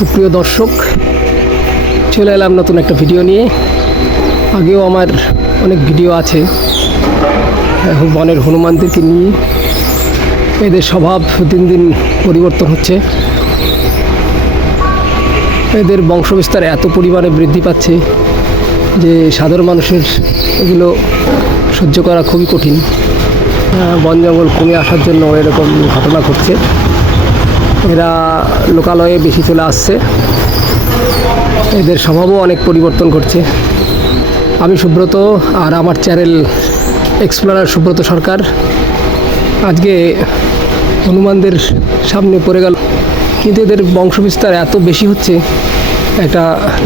সুপ্রিয় দর্শক, চলে এলাম নতুন একটা ভিডিও নিয়ে। আগেও আমার অনেক ভিডিও আছে বনের হনুমানদেরকে নিয়ে। এদের স্বভাব দিন দিন পরিবর্তন হচ্ছে, এদের বংশবিস্তার এত পরিমাণে বৃদ্ধি পাচ্ছে যে সাধারণ মানুষের এগুলো সহ্য করা খুবই কঠিন। বন জঙ্গল কমে আসার জন্য এরকম ঘটনা ঘটছে। এরা লোকালয়ে বেশি চলে আসছে, এদের স্বভাবও অনেক পরিবর্তন করছে। আমি সুব্রত, আর আমার চ্যানেল এক্সপ্লোরার সুব্রত সরকার। আজকে হনুমানদের সামনে পড়ে গেল, কিন্তু এদের বংশবিস্তার এত বেশি হচ্ছে, একটা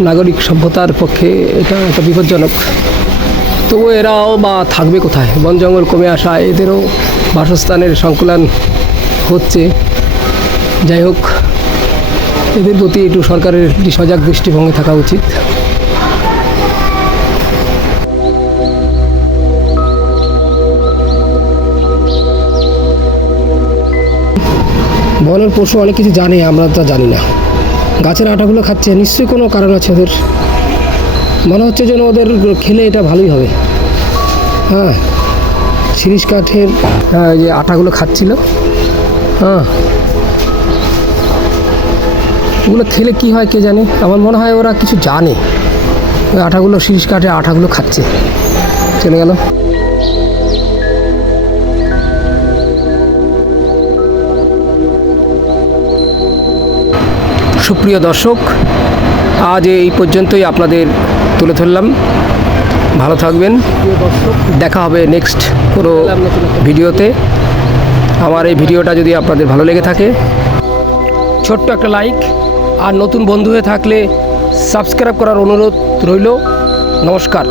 নাগরিক সভ্যতার পক্ষে এটা একটা বিপজ্জনক। তবু এরাও বা থাকবে কোথায়? বন জঙ্গল কমে আসা, এদেরও বাসস্থানের সংকুলান হচ্ছে। যাই হোক, এদের প্রতি একটু সরকারের সজাগ দৃষ্টিভঙ্গি থাকা উচিত। বনের পশু অনেক কিছু জানে, আমরা তা জানি না। গাছের আটাগুলো খাচ্ছে, নিশ্চয়ই কোনো কারণ আছে ওদের। মনে হচ্ছে যেন ওদের খেলে এটা ভালোই হবে। হ্যাঁ, শিরিষ কাঠের যে আটাগুলো খাচ্ছিল, ওগুলো খেলে কি হয় কে জানে। আমার মনে হয় ওরা কিছু জানে, ওই আটাগুলো, শিরিষ কাঠের আটাগুলো খাচ্ছে। চলে গেল। সুপ্রিয় দর্শক, আজ এই পর্যন্তই আপনাদের তুলে ধরলাম। ভালো থাকবেন, দেখা হবে নেক্সট কোনো ভিডিওতে। আমার এই ভিডিওটা যদি আপনাদের ভালো লেগে থাকে, ছোট্ট একটা লাইক, আর নতুন বন্ধু হয়ে থাকলে সাবস্ক্রাইব করার অনুরোধ রইল। নমস্কার।